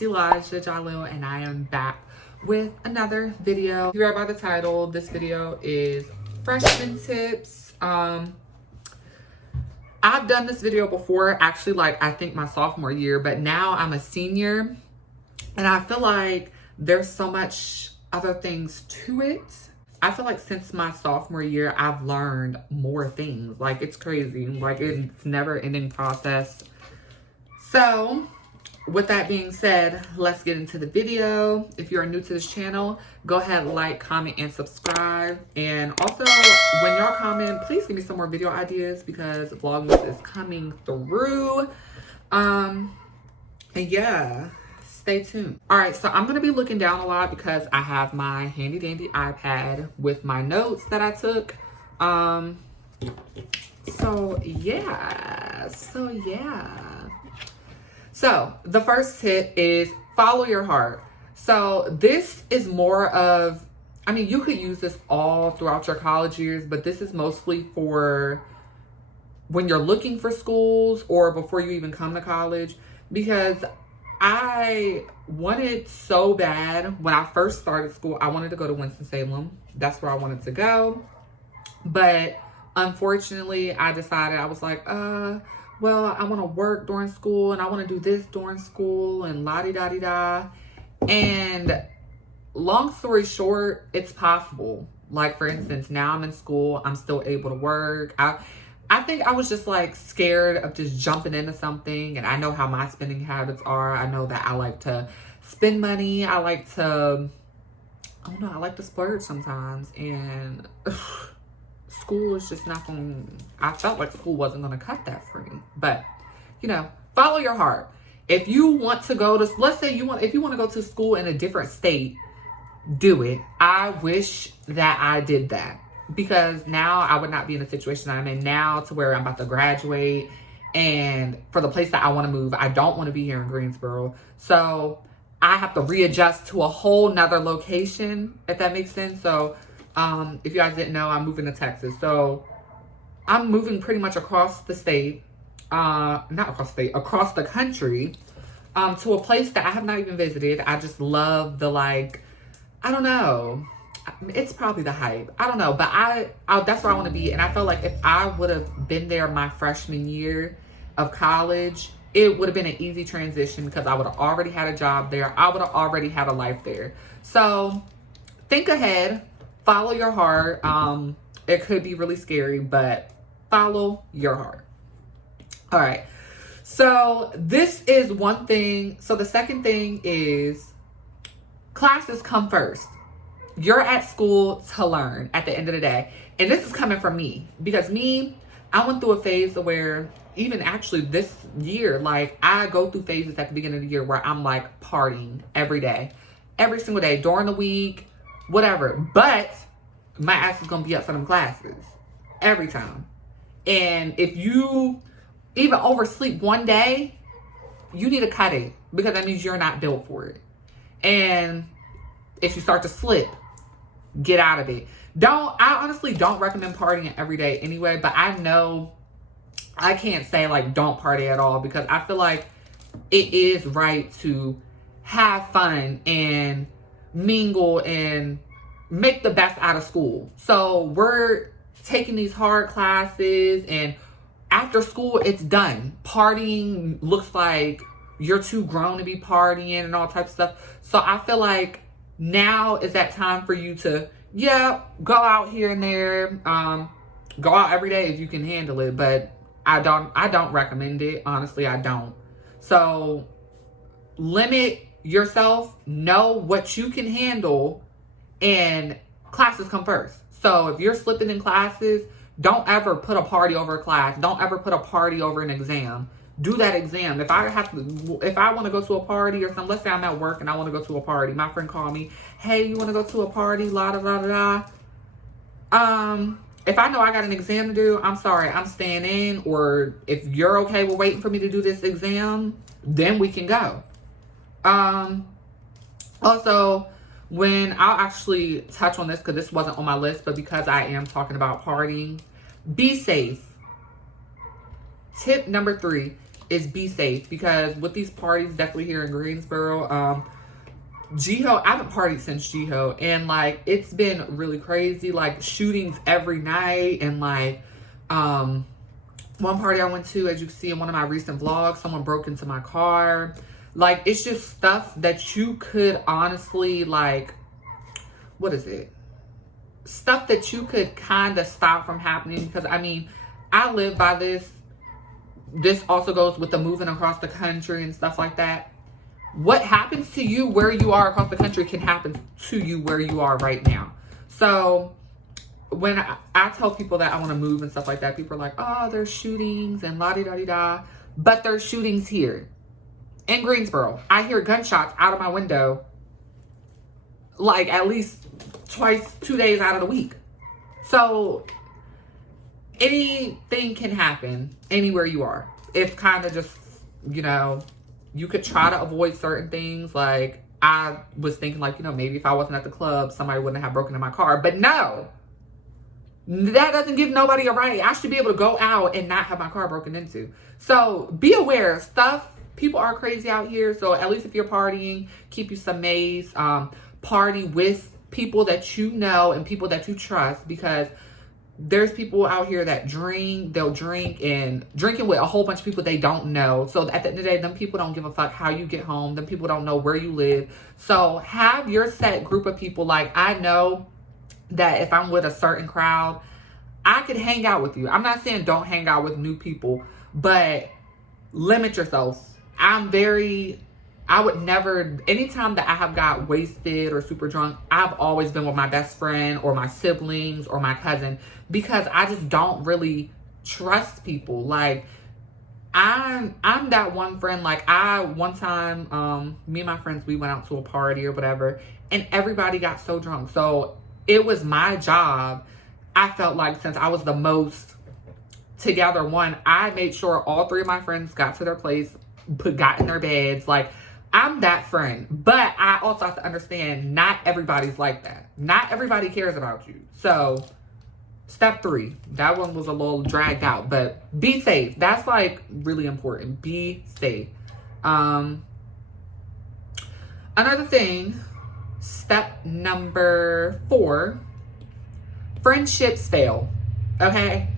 it's Elijah Jalil, and I am back with another video. You read by the title, this video is freshman tips. I've done this video before, actually, like I think my sophomore year, but now I'm a senior, and I feel like there's so much other things to it. I feel like since my sophomore year, I've learned more things. Like, it's crazy. Like, it's never ending process. So, with that being said, let's get into the video. If you're new to this channel, go ahead, like, comment, and subscribe. And also, when y'all comment, please give me some more video ideas because Vlogmas is coming through. And yeah, stay tuned. All right, so I'm gonna be looking down a lot because I have my handy dandy iPad with my notes that I took. So the first tip is follow your heart. So this is more of, I mean, you could use this all throughout your college years, but this is mostly for when you're looking for schools or before you even come to college, because I wanted so bad when I first started school, I wanted to go to Winston-Salem. That's where I wanted to go. But unfortunately, I decided, I was like, well, I want to work during school and I want to do this during school and la-di-da-di-da. And long story short, it's possible. Like, for instance, now I'm in school, I'm still able to work. I think I was just like scared of just jumping into something, and I know how my spending habits are. I know that I like to spend money. I like to, I don't know, I like to splurge sometimes, and school is just not going to, I felt like school wasn't going to cut that for me. But, you know, follow your heart. If you want to go to, let's say if you want to go to school in a different state, do it. I wish that I did that, because now I would not be in the situation I'm in now to where I'm about to graduate, and for the place that I want to move, I don't want to be here in Greensboro. So I have to readjust to a whole nother location, if that makes sense. So if you guys didn't know, I'm moving to Texas. So I'm moving pretty much across the state, not across the state, across the country, to a place that I have not even visited. I just love the, like, I don't know. It's probably the hype. I don't know, but that's where I want to be. And I felt like if I would have been there my freshman year of college, it would have been an easy transition because I would have already had a job there. I would have already had a life there. So think ahead, follow your heart. It could be really scary, but follow your heart. All right. So this is one thing. So the second thing is classes come first. You're at school to learn at the end of the day. And this is coming from me, because I went through a phase where even actually this year, like, I go through phases at the beginning of the year where I'm like partying every day, every single day, during the week, whatever. But my ass is going to be up for them classes every time. And if you even oversleep one day, you need to cut it, because that means you're not built for it. And if you start to slip, get out of it. I honestly don't recommend partying every day anyway, but I know I can't say like don't party at all, because I feel like it is right to have fun and mingle and make the best out of school. So we're taking these hard classes, and after school it's done. Partying looks like you're too grown to be partying and all types of stuff. So I feel like now is that time for you to, go out here and there. Go out every day if you can handle it, but I don't recommend it. Honestly, I don't. So limit yourself, know what you can handle, and classes come first. So if you're slipping in classes, don't ever put a party over a class. Don't ever put a party over an exam. Do that exam. If I want to go to a party or something, let's say I'm at work and I want to go to a party. My friend called me, hey, you want to go to a party? La da da da da. If I know I got an exam to do, I'm sorry, I'm staying in. Or if you're okay with waiting for me to do this exam, then we can go. Also, I'll actually touch on this because this wasn't on my list, but because I am talking about partying, be safe. Tip number 3, is be safe, because with these parties, definitely here in Greensboro, GHO, I haven't partied since GHO, and like it's been really crazy, like shootings every night, and like one party I went to, as you can see in one of my recent vlogs, someone broke into my car. Like, it's just stuff that you could honestly, like, what is it? Stuff that you could kind of stop from happening, because I mean, I live by this. This also goes with the moving across the country and stuff like that. What happens to you where you are across the country can happen to you where you are right now. So when I tell people that I want to move and stuff like that, people are like, oh, there's shootings and la-di-da-di-da. But there's shootings here in Greensboro. I hear gunshots out of my window like at least twice, 2 days out of the week. So anything can happen anywhere you are. It's kind of just, you know, you could try to avoid certain things. Like, I was thinking, like, you know, maybe if I wasn't at the club, somebody wouldn't have broken in my car. But no, that doesn't give nobody a right. I should be able to go out and not have my car broken into. So be aware of stuff. People are crazy out here. So at least if you're partying, keep you some maze. Party with people that you know and people that you trust, because there's people out here that drink. They'll drink and drinking with a whole bunch of people they don't know. So at the end of the day, them people don't give a fuck how you get home. Them people don't know where you live. So have your set group of people. Like, I know that if I'm with a certain crowd, I could hang out with you. I'm not saying don't hang out with new people, but limit yourself. I would never, anytime that I have got wasted or super drunk, I've always been with my best friend or my siblings or my cousin, because I just don't really trust people. Like, I'm that one friend. Like, one time, me and my friends, we went out to a party or whatever, and everybody got so drunk. So it was my job. I felt like, since I was the most together one, I made sure all three of my friends got to their place, got in their beds. Like, I'm that friend. But I also have to understand, not everybody's like that. Not everybody cares about you. So step 3, that one was a little dragged out, but be safe. That's like really important. Be safe. Another thing, step number 4, friendships fail. Okay?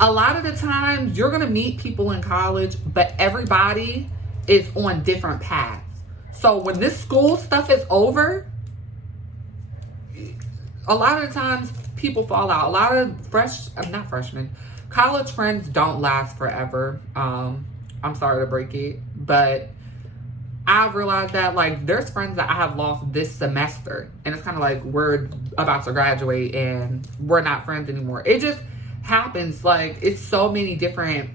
A lot of the times you're going to meet people in college, but everybody is on different paths. So when this school stuff is over, a lot of the times people fall out. A lot of college friends don't last forever. I'm sorry to break it, but I've realized that, like, there's friends that I have lost this semester, and it's kind of like we're about to graduate and we're not friends anymore. It just happens. Like, it's so many different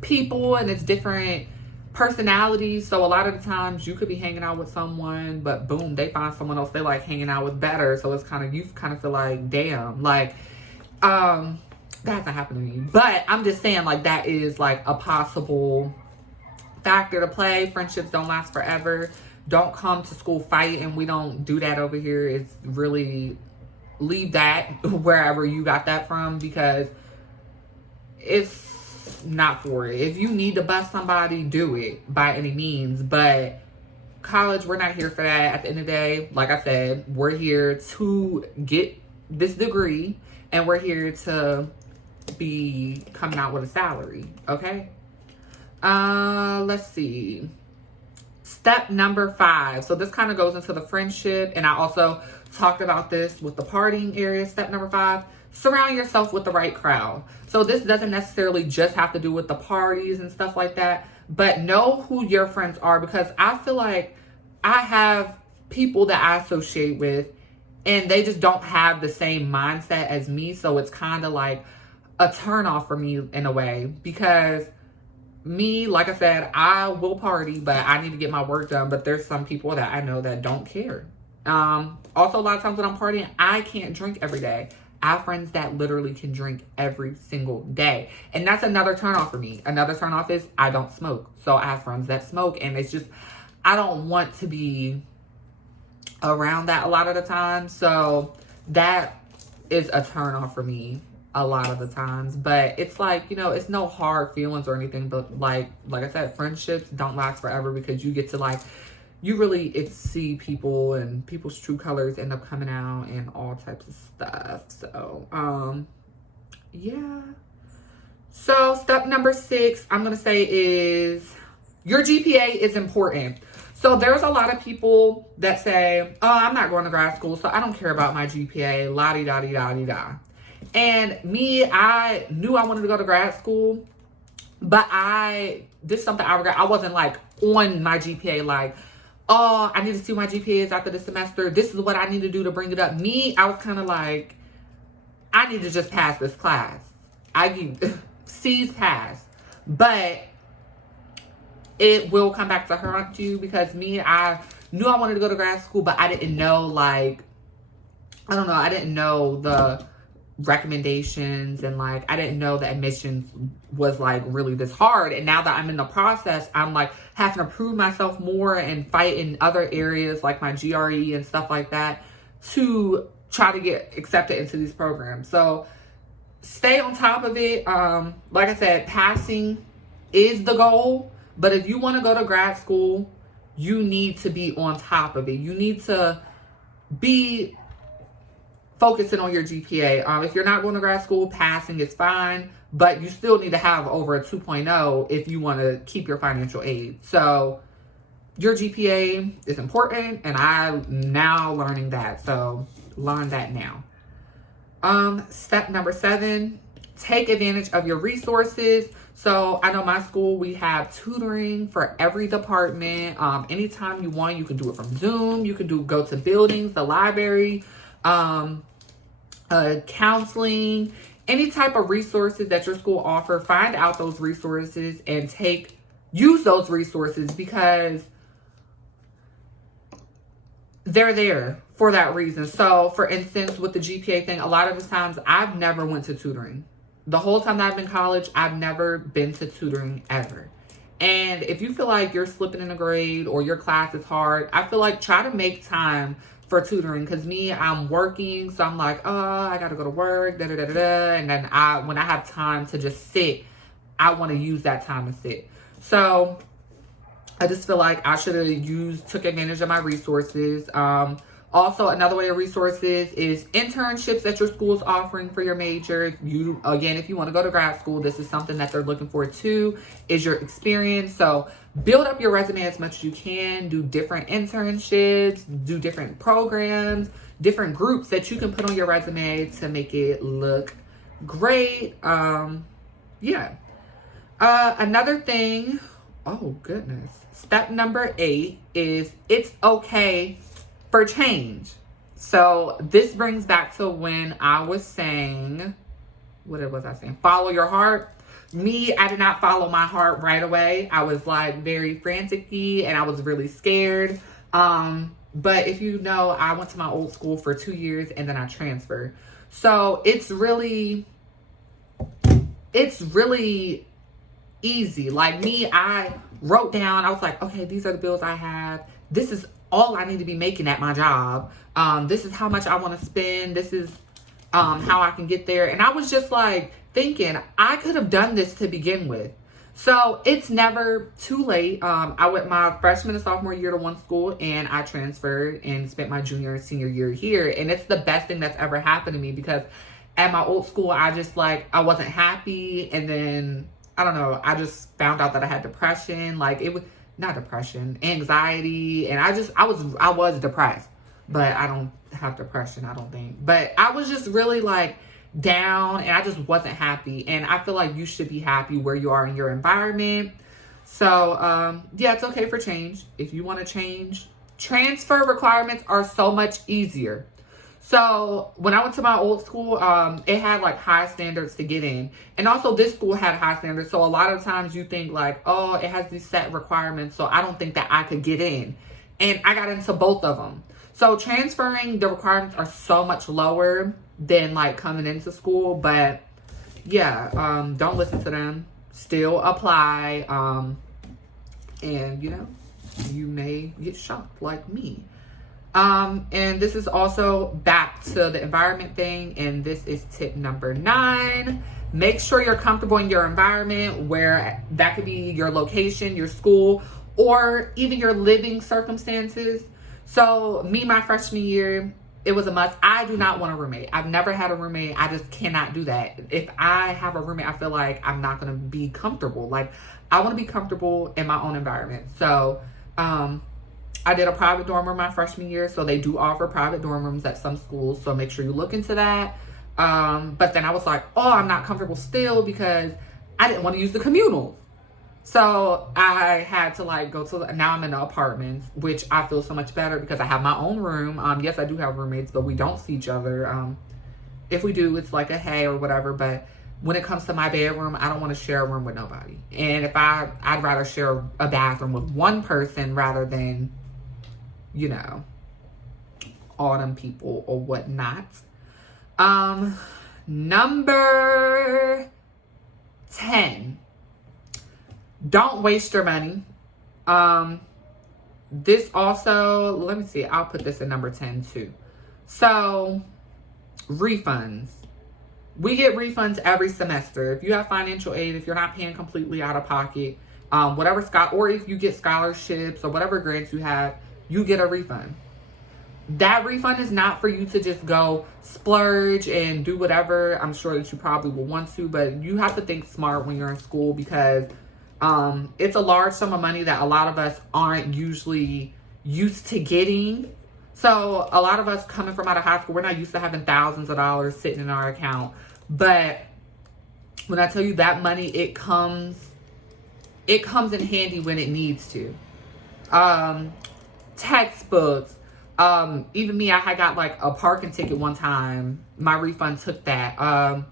people and it's different personalities. So a lot of the times you could be hanging out with someone, but boom, they find someone else they like hanging out with better. So it's kind of, you kind of feel like, damn, like, that hasn't happened to me. But I'm just saying, like, that is like a possible factor to play. Friendships don't last forever. Don't come to school fighting. We don't do that over here. It's really, leave that wherever you got that from, because it's not for it. If you need to bust somebody, do it by any means. But college, we're not here for that. At the end of the day, like I said, we're here to get this degree, and we're here to be coming out with a salary. Okay? Let's see. Step number 5. So this kind of goes into the friendship, and I also talked about this with the partying area. Step number 5, surround yourself with the right crowd. So this doesn't necessarily just have to do with the parties and stuff like that, but know who your friends are, because I feel like I have people that I associate with and they just don't have the same mindset as me. So it's kind of like a turnoff for me in a way, because me, like I said, I will party, but I need to get my work done. But there's some people that I know that don't care. Also, a lot of times when I'm partying, I can't drink every day. I have friends that literally can drink every single day. And that's another turnoff for me. Another turnoff is I don't smoke. So I have friends that smoke, and it's just, I don't want to be around that a lot of the time. So that is a turnoff for me. a lot of the times. But it's like, you know, it's no hard feelings or anything, but like I said, friendships don't last forever because you get to like, you really see people and people's true colors end up coming out and all types of stuff. So yeah. So step number 6, I'm gonna say, is your GPA is important. So there's a lot of people that say, oh, I'm not going to grad school, so I don't care about my GPA, la-di-da-di-da-di-da. And me, I knew I wanted to go to grad school, but this is something I regret. I wasn't like on my GPA, like, oh, I need to see what my GPA is after this semester. This is what I need to do to bring it up. Me, I was kind of like, I need to just pass this class. I get C's pass. But it will come back to haunt you, because me, I knew I wanted to go to grad school, but I didn't know, like, I don't know, I didn't know the recommendations, and like I didn't know that admissions was like really this hard. And now that I'm in the process, I'm like having to prove myself more and fight in other areas like my GRE and stuff like that to try to get accepted into these programs. So stay on top of it. Like I said, passing is the goal, but if you want to go to grad school, you need to be on top of it. You need to be focusing on your GPA. If you're not going to grad school, passing is fine, but you still need to have over a 2.0 if you want to keep your financial aid. So your GPA is important, and I'm now learning that. So learn that now. Step number 7, take advantage of your resources. So I know my school, we have tutoring for every department. Anytime you want, you can do it from Zoom. You can go to buildings, the library, counseling, any type of resources that your school offer. Find out those resources and use those resources, because they're there for that reason. So for instance, with the GPA thing, a lot of the times I've never went to tutoring. The whole time that I've been in college, I've never been to tutoring ever. And if you feel like you're slipping in a grade or your class is hard, I feel like try to make time for tutoring. Because me, I'm working, so I'm like, oh, I gotta go to work, and then when I have time to just sit, I want to use that time to sit. So I just feel like I should have took advantage of my resources. Also, another way of resources is internships that your school is offering for your major. If you want to go to grad school, this is something that they're looking for too, is your experience. So build up your resume as much as you can. Do different internships, do different programs, different groups that you can put on your resume to make it look great. Another thing, oh goodness. Step number 8 is it's okay for change. So this brings back to when I was saying, what was I saying? Follow your heart. Me, I did not follow my heart right away. I was like very frantic-y and I was really scared. But if you know, I went to my old school for 2 years and then I transferred. So it's really easy. Like me, I wrote down, I was like, okay, these are the bills I have. This is all I need to be making at my job. This is how much I want to spend. This is how I can get there. And I was just like thinking, I could have done this to begin with. So it's never too late. I went my freshman and sophomore year to one school and I transferred and spent my junior and senior year here. And it's the best thing that's ever happened to me, because at my old school, I wasn't happy. And then, I don't know, I just found out that I had depression. Like it was not depression, anxiety. And I was depressed, but I don't have depression, I don't think. But I was just really like down and I just wasn't happy. And I feel like you should be happy where you are in your environment. So yeah, it's okay for change. If you want to change, transfer requirements are so much easier. So when I went to my old school, it had like high standards to get in. And also this school had high standards. So a lot of times you think like, oh, it has these set requirements, so I don't think that I could get in. And I got into both of them. So transferring, the requirements are so much lower than like coming into school. But yeah, don't listen to them. Still apply. And you know, you may get shocked like me. And this is also back to the environment thing. And this is tip number 9. Make sure you're comfortable in your environment, where that could be your location, your school, or even your living circumstances. So me, my freshman year, it was a must. I do not want a roommate. I've never had a roommate. I just cannot do that. If I have a roommate, I feel like I'm not going to be comfortable. Like, I want to be comfortable in my own environment. So, I did a private dorm room my freshman year. So they do offer private dorm rooms at some schools. So make sure you look into that. But then I was like, oh, I'm not comfortable still because I didn't want to use the communals. So I had to like go to, now I'm in the apartments, which I feel so much better because I have my own room. Yes, I do have roommates, but we don't see each other. If we do, it's like a hey or whatever. But when it comes to my bedroom, I don't want to share a room with nobody. And if I'd rather share a bathroom with one person rather than, you know, all them people or whatnot. Number 10. Don't waste your money. This also, let me see, I'll put this in number 10 too. So, refunds. We get refunds every semester. If you have financial aid, if you're not paying completely out of pocket, or if you get scholarships or whatever grants you have, you get a refund. That refund is not for you to just go splurge and do whatever. I'm sure that you probably will want to, but you have to think smart when you're in school because it's a large sum of money that a lot of us aren't usually used to getting. So a lot of us coming from out of high school, we're not used to having thousands of dollars sitting in our account. But when I tell you that money, it comes in handy when it needs to. Textbooks. Even me, I had got like a parking ticket one time. My refund took that.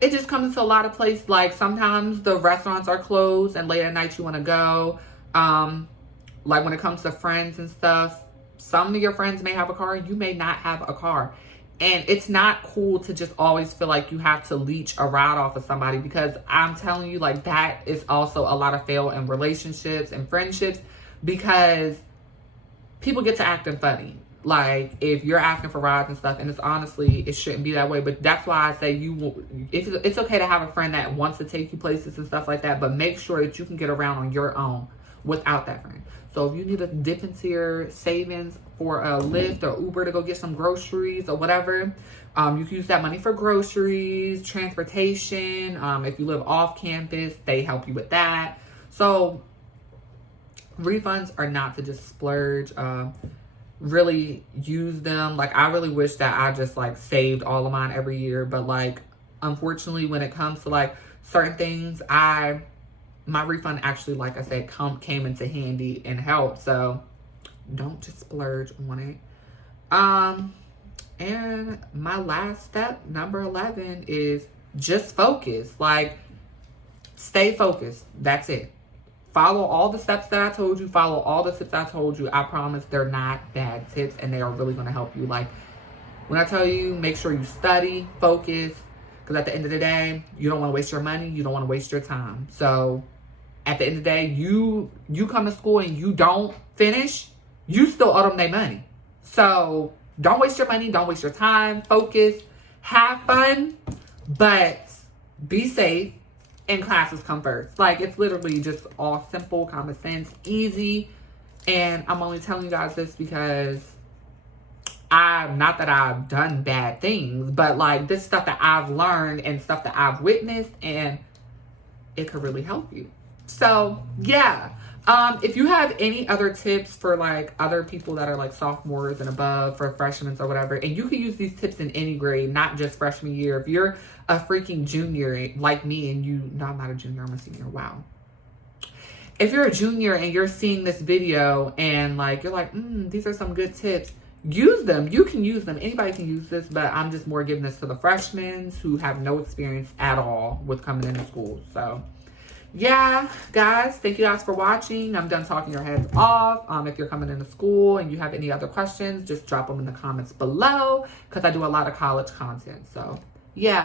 It just comes into a lot of places. Like sometimes the restaurants are closed and late at night you want to go. Like when it comes to friends and stuff, some of your friends may have a car, you may not have a car. And it's not cool to just always feel like you have to leech a ride off of somebody, because I'm telling you, like, that is also a lot of fail in relationships and friendships, because people get to acting funny. Like, if you're asking for rides and stuff, and it's honestly, it shouldn't be that way. But that's why I say it's okay to have a friend that wants to take you places and stuff like that, but make sure that you can get around on your own without that friend. So if you need to dip into your savings for a Lyft or Uber to go get some groceries or whatever, you can use that money for groceries, transportation. If you live off campus, they help you with that. So refunds are not to just splurge. Really use them. Like, I really wish that I just like saved all of mine every year, but like, unfortunately, when it comes to like certain things, my refund actually, like I said, came into handy and helped. So don't just splurge on it. And my last step, number 11, is just focus. Like, stay focused. That's it. Follow all the steps that I told you. Follow all the tips I told you. I promise they're not bad tips, and they are really going to help you. Like, when I tell you, make sure you study, focus, because at the end of the day, you don't want to waste your money. You don't want to waste your time. So at the end of the day, you come to school and you don't finish, you still owe them their money. So don't waste your money. Don't waste your time. Focus. Have fun. But be safe. And classes come first. Like, it's literally just all simple, common sense, easy. And I'm only telling you guys this because not that I've done bad things, but like, this stuff that I've learned and stuff that I've witnessed, and it could really help you. So yeah. If you have any other tips for like other people that are like sophomores and above, for freshmen or whatever, and you can use these tips in any grade, not just freshman year. If you're a freaking junior like me and no, I'm not a junior, I'm a senior. Wow. If you're a junior and you're seeing this video and like, you're like, these are some good tips, use them. You can use them. Anybody can use this, but I'm just more giving this to the freshmen who have no experience at all with coming into school. So yeah, guys, thank you guys for watching. I'm done talking your heads off. If you're coming into school and you have any other questions, just drop them in the comments below, because I do a lot of college content. So yeah.